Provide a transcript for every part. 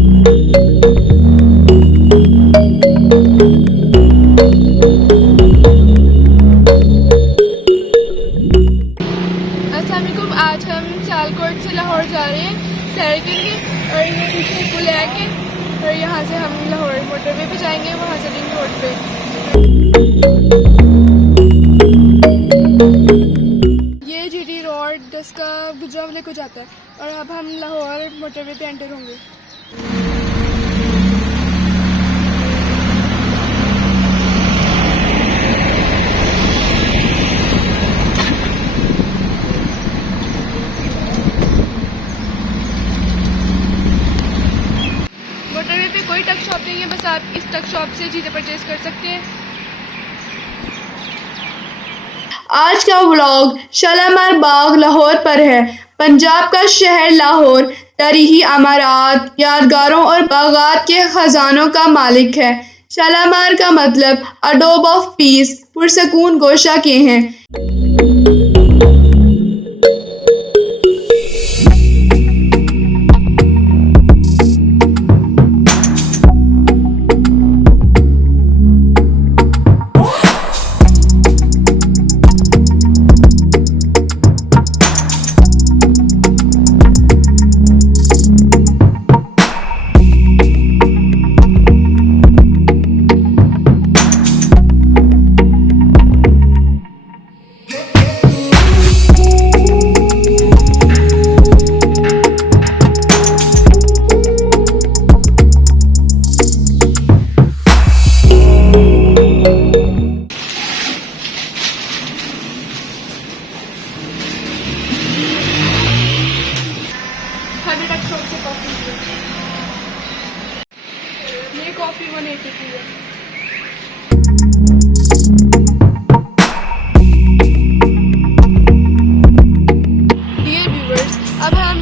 अस्सलामुअलैकुम। आज हम सियालकोट से लाहौर जा रहे हैं सैर के लिए और ये पीछे पुल है कि और यहाँ से हम लाहौर मोटरवे पे जाएंगे, वहाँ से रिंग रोड पे। ये जीटी रोड 10 का गुजरावाले को जाता है और अब हम लाहौर मोटरवे पे एंटर होंगे। मोटरवे पे कोई टक शॉप नहीं है, बस आप इस टक शॉप से चीज़ें परचेज कर सकते हैं। आज का व्लॉग शालामार बाग लाहौर पर है। पंजाब का शहर लाहौर तारीखी अमारात, यादगारों और बागात के खजानों का मालिक है। शालामार का मतलब अडोब ऑफ पीस, पुरसकून गोशा के हैं। ये कॉफ़ी 180 की है। डियर व्यूअर्स, अब हम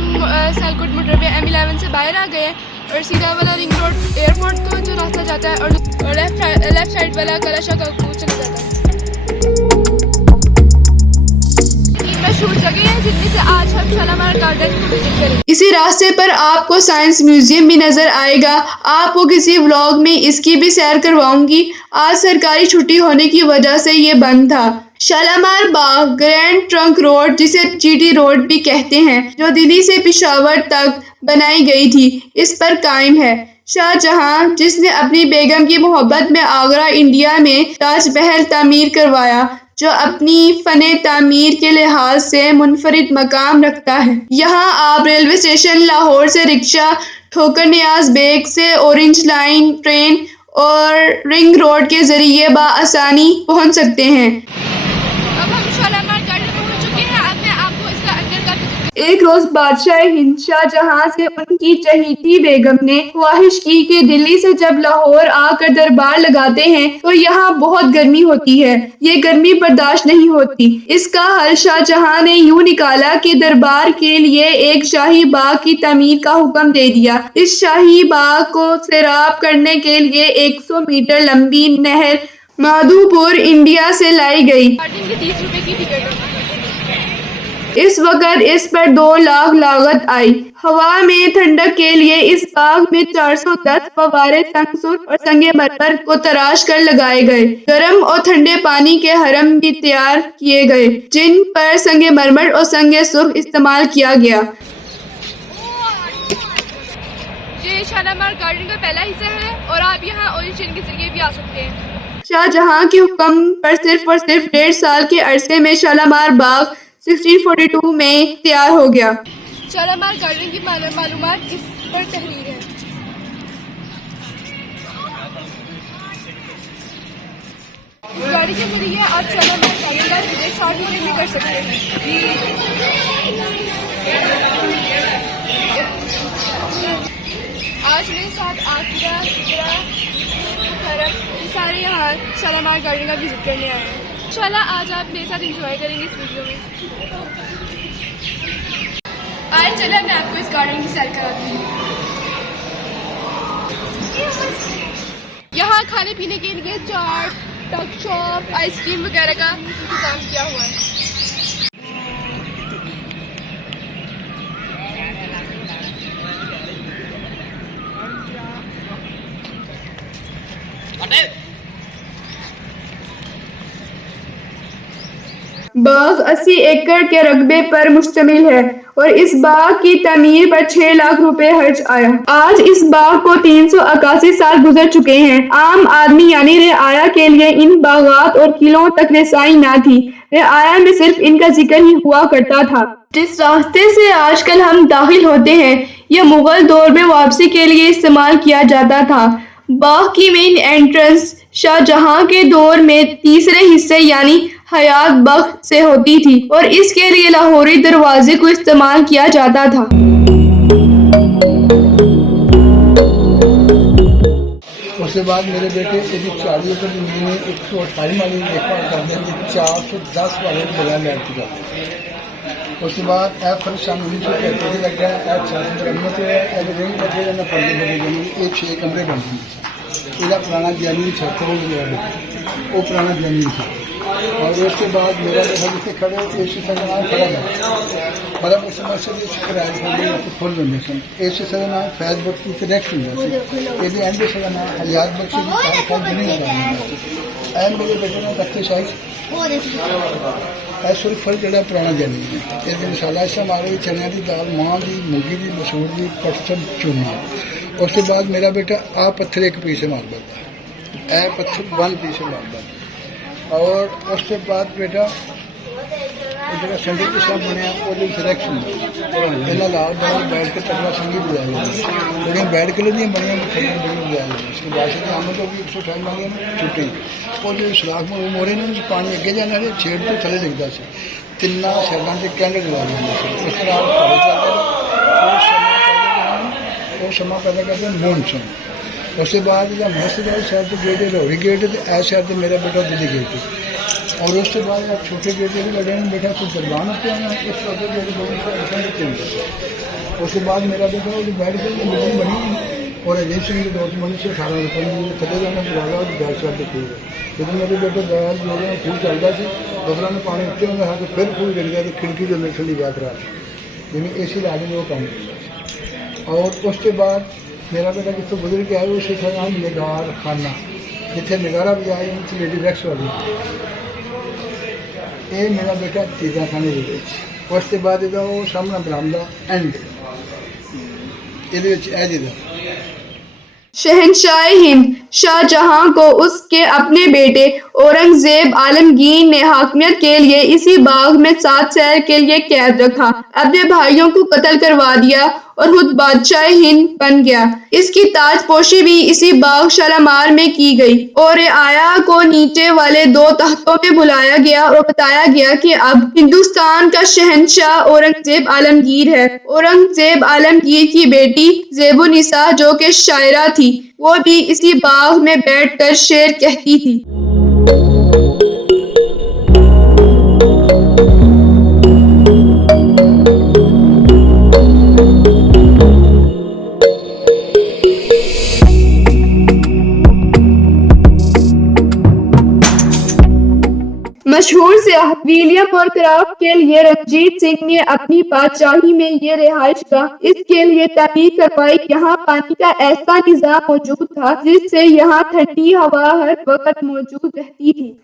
सियालकोट मोटरवे M11 से बाहर आ गए हैं और सीधा वाला रिंग रोड एयरपोर्ट को जो रास्ता जाता है और लेफ्ट साइड वाला कलाशा का को चला जाता है। मशहूर जगह है जिनमें से आज हम शालामार गार्डन को विजिट करेंगे। इसी रास्ते पर आपको साइंस म्यूजियम भी नजर आएगा। आपको किसी व्लॉग में इसकी भी सैर करवाऊंगी। आज सरकारी छुट्टी होने की वजह से ये बंद था। शालामार बाग ग्रैंड ट्रंक रोड, जिसे जीटी रोड भी कहते हैं, जो दिल्ली से पेशावर तक बनाई गई थी, इस पर कायम है। शाहजहां, जिसने अपनी बेगम की मोहब्बत में आगरा इंडिया में ताजमहल तामीर करवाया, जो अपनी फने तामीर के लिहाज से मुनफरिद मकाम रखता है। यहाँ आप रेलवे स्टेशन लाहौर से रिक्शा, ठोकर नियाज बेग से ऑरेंज लाइन ट्रेन और रिंग रोड के जरिए बआसानी पहुँच सकते हैं। अब हम शालामार गार्डन पहुंच चुके हैं। अब मैं आपको इसका अंदर का एक रोज बादशाह हिंद शाहजहां से उनकी चहेती बेगम ने ख्वाहिश की कि दिल्ली से जब लाहौर आकर दरबार लगाते हैं तो यहाँ बहुत गर्मी होती है, ये गर्मी बर्दाश्त नहीं होती। इसका हल शाहजहां ने यूं निकाला कि दरबार के लिए एक शाही बाग की तामीर का हुक्म दे दिया। इस शाही बाग को सैराब करने के लिए 100 मीटर लंबी नहर माधोपुर इंडिया से लाई गई। गार्डन की 30 रुपए की टिकट है। इस वक्त इस पर 2 लाख लागत आई। हवा में ठंडक के लिए इस बाग में 410 फव्वारे संगसुर और संगमरमर को तराश कर लगाए गए। गर्म और ठंडे पानी के हरम भी तैयार किए गए, जिन पर संगमरमर और संगे सुर्ख इस्तेमाल किया गया। ये शालामार गार्डन का पहला हिस्सा है और आप यहाँ ऑरेंज ट्रेन के जरिए भी आ सकते हैं। शाहजहां के हुक्म पर सिर्फ और सिर्फ 1.5 साल के अरसे में शालामार बाग 1642 में तैयार हो गया। शालामार गार्डन की मालूमात इस पर तहरीर है। इस गाड़ी के जरिए आप शालामार गार्डन का विजिट 60 रुपए में कर सकते हैं। आज मेरे साथ आकिरा, ये सारे यहाँ शालामार गार्डन का विजिट करने आए हैं। इंशाल्लाह आज आप मेरे साथ एंजॉय करेंगे इस वीडियो में। आज चलिए मैं आपको इस गार्डन की सैर कराती हूँ। यहाँ खाने पीने के लिए चाट, टक शॉप, आइसक्रीम वगैरह का इंतजाम किया हुआ है। बाग 80 एकड़ के रकबे पर मुश्तमिल है और इस बाग की तमीर पर 6 लाख रुपए खर्च आया। आज इस बाग को 381 साल गुजर चुके हैं। आम आदमी यानी रियाया के लिए इन बागात और किलों तक रसाई न थी। रियाया में सिर्फ इनका जिक्र ही हुआ करता था। जिस रास्ते से आजकल हम दाखिल होते हैं यह मुगल दौर में वापसी के लिए इस्तेमाल किया जाता था। बाग की मेन एंट्रेंस शाहजहां के दौर में तीसरे हिस्से यानी हयात बख्श से होती थी और इसके लिए लाहौरी दरवाजे को इस्तेमाल किया जाता था। उसके बाद मेरे बेटे यदि 40 एकड़ जमीन में 128 वाले देखभाल कर देंगे 410 वाले बगैर लैब की कर देंगे। उसके बाद ए फर्श सन 1973 से लग गया ए 693 है रिंग लगे ना पर्दे बने जमीन ये 6 कमरे बन गए। इसका पुराना जमीन छत हो गया वो पुराना जमीन था और उसके बाद मेरा बेटा जिससे खड़े एसी का नाम खड़ा है मतलब उस समय से किराए खोले खोल देंगे सन एसी का नाम फैज बख्शी के नेक्स्ट यदि एंड का नाम हयात बख्शी की कार नहीं होगा एंड मेरे बेटे ने तख्ते शाही ऐसे फल जड़ा पुराना जमीन है ये मसाला ऐसा हमारे चने की दाल मां की मुर्गी की मसूर की पटसन चूना। उसके बाद मेरा बेटा आ पत्थर एक पीस मार देता ए पत्थर 1 पीस मार देता और उसके बाद बेटा जो संगीत के साथ बनया वो सिलेक्शन पहला लाल बाल बैठ के तबला संगीत बजाया लेकिन बैठ के लिए बनिया बजाया उसके बाद से आम तो भी 128 मांगे छुट्टी वो जो सलाख में मोरे ने पानी अगे जाना है छेड़ तो थले लगता से तिना शैलों से कैंडल लगा जाते इस तरह वो समा पैदा करते मानसून। उसके बाद जब मस्त शहर तो गेट है लाहौरी गेट है तो ऐसे शहर तो मेरा बेटा दिल्ली गेट है और उसके बाद छोटे बेटे भी लगे हैं बेटा कुछ दरबान होते हैं इस वक्त उसके बाद मेरा बेटा वो बैठ के मिली बनी और अजय सिंह के 2 महीने से 18 रुपये थले जाना बुला और 10 साल तक लेकिन मेरे बेटे गैर जो है खूब चलता से बदला में पानी उठे होंगे तो फिर खूब गिर गया तो खिड़की जो मेरे ठंडी बात रहा लेकिन ए सी लाने वो काम और उसके बाद मेरा बेटा जिसको गुजर के आया उसे था नाम निगार खाना जितने निगारा भी आए उनसे लेडी वैक्स वाली ये मेरा बेटा चीज़ा खाने लगे। उसके बाद वो सामना बरामदा एंड ये शहंशाह हिंद शाहजहां को उसके अपने बेटे औरंगजेब आलमगीर ने हाकमियत के लिए इसी बाग में 7 साल के लिए कैद रखा। अपने भाइयों को कत्ल करवा दिया और खुद बादशाह हिंद बन गया। इसकी ताजपोशी भी इसी बाग शालामार में की गई और आया को नीचे वाले 2 तख्तों में बुलाया गया और बताया गया कि अब हिंदुस्तान का शहंशाह औरंगजेब आलमगीर है। औरंगजेब आलमगीर की बेटी ज़ेबुन्निसा जो कि शायरा थी वो भी इसी बाग में बैठकर शेर कहती थी। मशहूर सियाह विलियम और क्राफ्ट के लिए रंजीत सिंह ने अपनी बादशाही में ये रिहाइशगाह इसके लिए तामीर करवाई। यहाँ पानी का ऐसा निजाम मौजूद था जिससे यहाँ ठंडी हवा हर वक्त मौजूद रहती थी।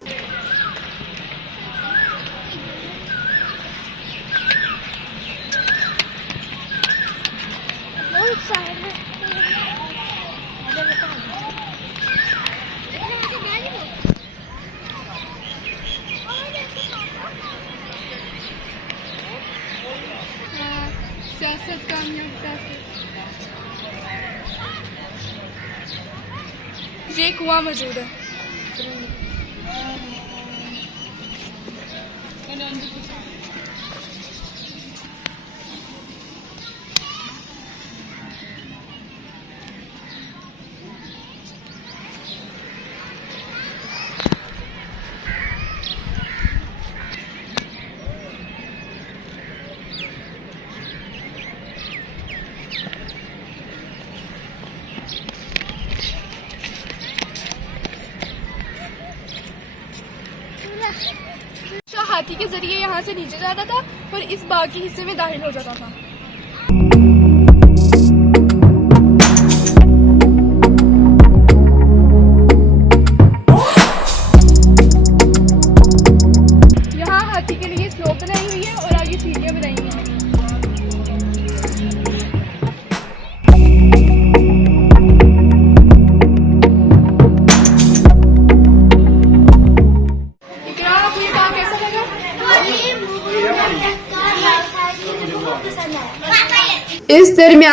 सियासत कामयाब ये कुआं मौजूद है। हाथी के जरिए यहाँ से नीचे जाता था और इस बाग के हिस्से में दाखिल हो जाता था।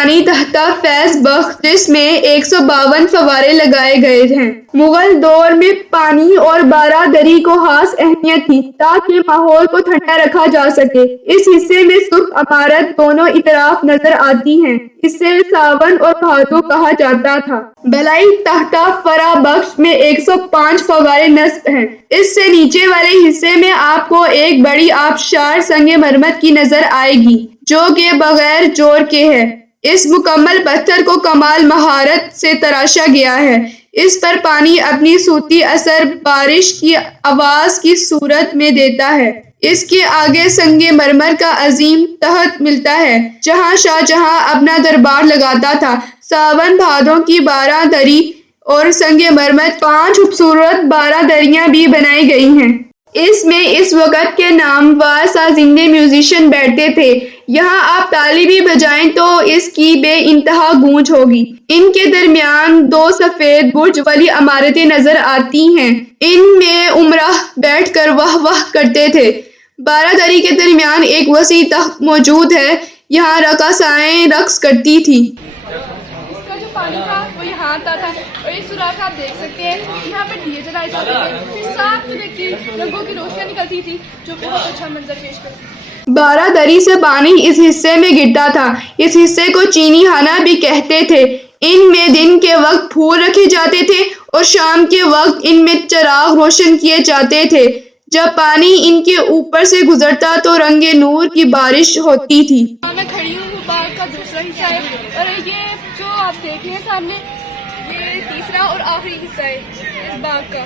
ईरानी तख्ता फैज बख्श जिसमें 152 फव्वारे लगाए गए हैं। मुगल दौर में पानी और बारादरी को खास अहमियत थी ताकि माहौल को ठंडा रखा जा सके। इस हिस्से में सुर्ख इमारत दोनों इतराफ नजर आती हैं। इसे सावन और भादो कहा जाता था। भलाई तख्ता फरा बख्श में 105 फव्वारे नस्ब हैं। इससे नीचे वाले हिस्से में आपको एक बड़ी आबशार संगे मरमत की नजर आएगी जो कि बगैर जोर के है। इस मुकम्मल पत्थर को कमाल महारत से तराशा गया है। इस पर पानी अपनी सूती असर बारिश की आवाज की सूरत में देता है। इसके आगे संगे मरमर का अजीम तहत मिलता है जहां शाहजहां अपना दरबार लगाता था। सावन भादों की बारादरी और संगे मरमर 5 खूबसूरत बारादरियां भी बनाई गई हैं। इसमें इस वक्त के नामवर साजिंदे म्यूजिशियन बैठते थे। यहाँ आप ताली भी बजाएं तो इसकी बेइंतहा गूंज होगी। इनके दरमियान 2 सफेद बुर्ज वाली इमारतें नजर आती हैं। इनमें उमराह बैठकर वाह वाह करते थे। बारादरी के दरमियान एक वसी तख्त मौजूद है। यहाँ रकासाएं रक्स करती थी। इसका जो पानी था वो यहाँ आता था और ये सुराख आप देख सकते हैं। यहाँ पर दिए जलाए जाते थे, फिर साफ की रंगों की रोशनियाँ निकलती थी जो बहुत अच्छा मंजर पेश करती। बारादरी से पानी इस हिस्से में गिरता था। इस हिस्से को चीनी खाना भी कहते थे। इनमें दिन के वक्त फूल रखे जाते थे और शाम के वक्त इनमें चिराग रोशन किए जाते थे। जब पानी इनके ऊपर से गुजरता तो रंगे नूर की बारिश होती थी। मैं खड़ी हूँ, वो बाग का दूसरा हिस्सा है और ये जो आप देख रहे हैं सामने, ये तीसरा और आखिरी हिस्सा है इस बाग का।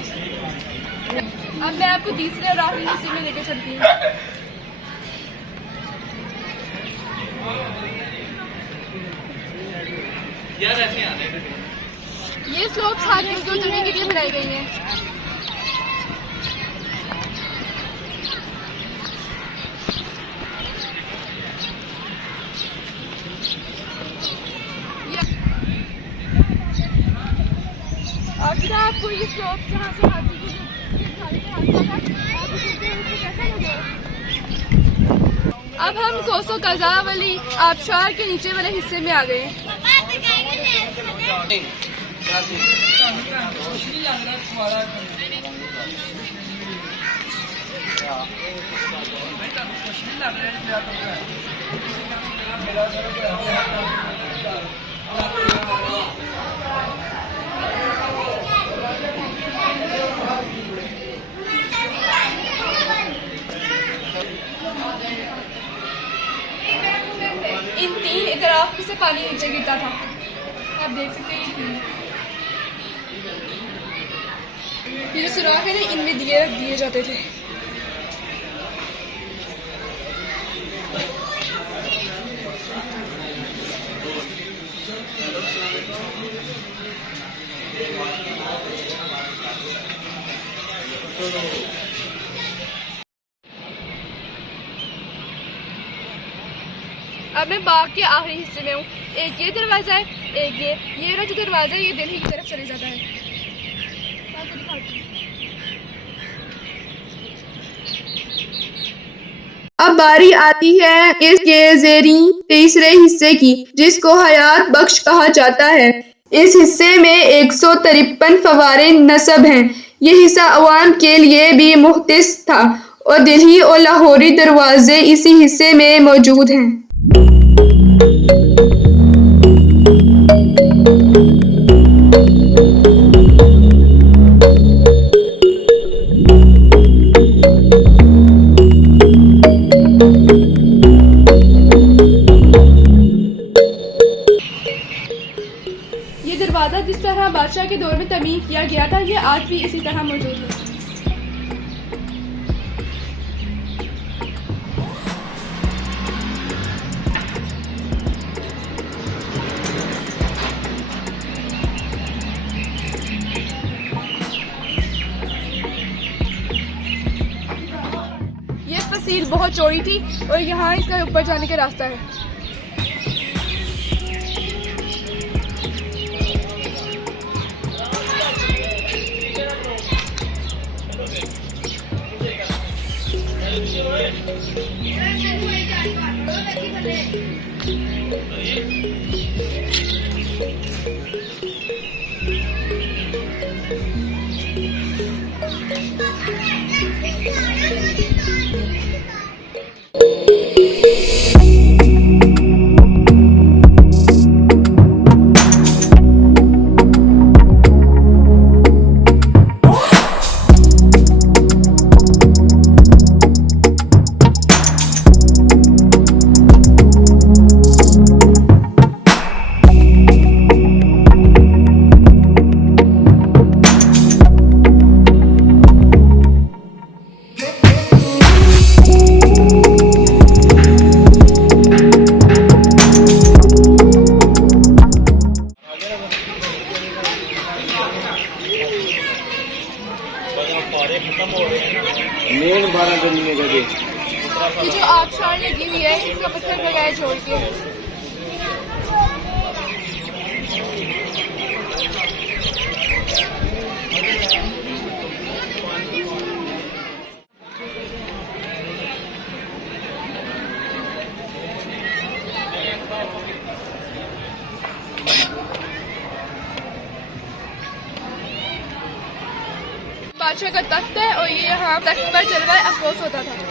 अब मैं आपको तीसरे और आखिरी हिस्से में लेकर चलती हूँ। ये स्लोप्स हाइकिंग को उतरने के लिए बनाई गई हैं। और आपको ये स्लोप जहाँ से हाथी को कैसा लगा? अब हम कोसो कज़ा वाली आबशार के नीचे वाले हिस्से में आ गए हैं। इन 3 इतराफ से पानी नीचे गिरता था। आप देख सकते हैं ये जो सुराख है ना, इनमें दिए जाते थे। अब मैं बाग के आखिरी हिस्से में हूँ। एक ये दरवाजा है, एक ये वाला जो दरवाजा है ये दिल्ली की तरफ चले जाता है। आपको दिखाती हूँ। अब बारी आती है इसके ज़ेरी तीसरे हिस्से की जिसको हयात बख्श कहा जाता है। इस हिस्से में 153 फव्वारे नस्ब हैं। ये हिस्सा अवाम के लिए भी मुख्तस था और दिल्ली और लाहौरी दरवाजे इसी हिस्से में मौजूद हैं। ये दरवाज़ा जिस तरह बादशाह के दौर में तमीर किया गया था ये आज भी इसी तरह मौजूद है। ये फसील बहुत चौड़ी थी और यहाँ इसका ऊपर जाने का रास्ता है। आबशार लगी हुई है, इसका पत्थर लगाए छोड़ के। बादशाह का तख्त है और ये यहाँ तख्त पर जलवा अफरोज होता था।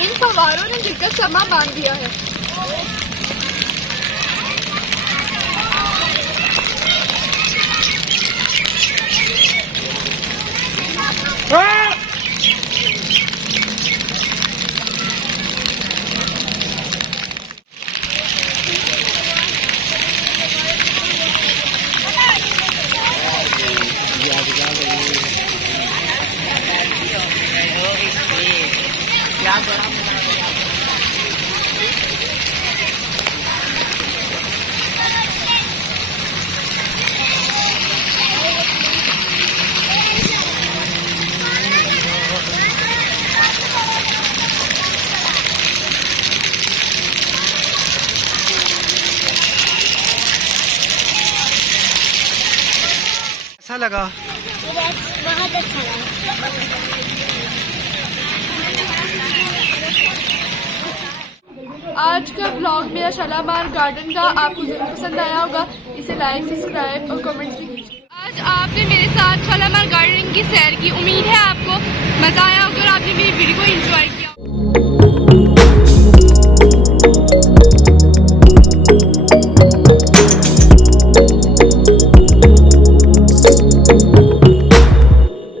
इन सवारों ने दिक्कत समा बांध दिया है। कैसा लगा? बहुत अच्छा लगा। आज का ब्लॉग मेरा शालामार गार्डन का आपको जरूर पसंद आया होगा। इसे लाइक, सब्सक्राइब और कमेंट्स भी कीजिए। आज आपने मेरे साथ शालामार गार्डन की सैर की। उम्मीद है आपको मज़ा आया होगा और आपने मेरी वीडियो को एंजॉय किया।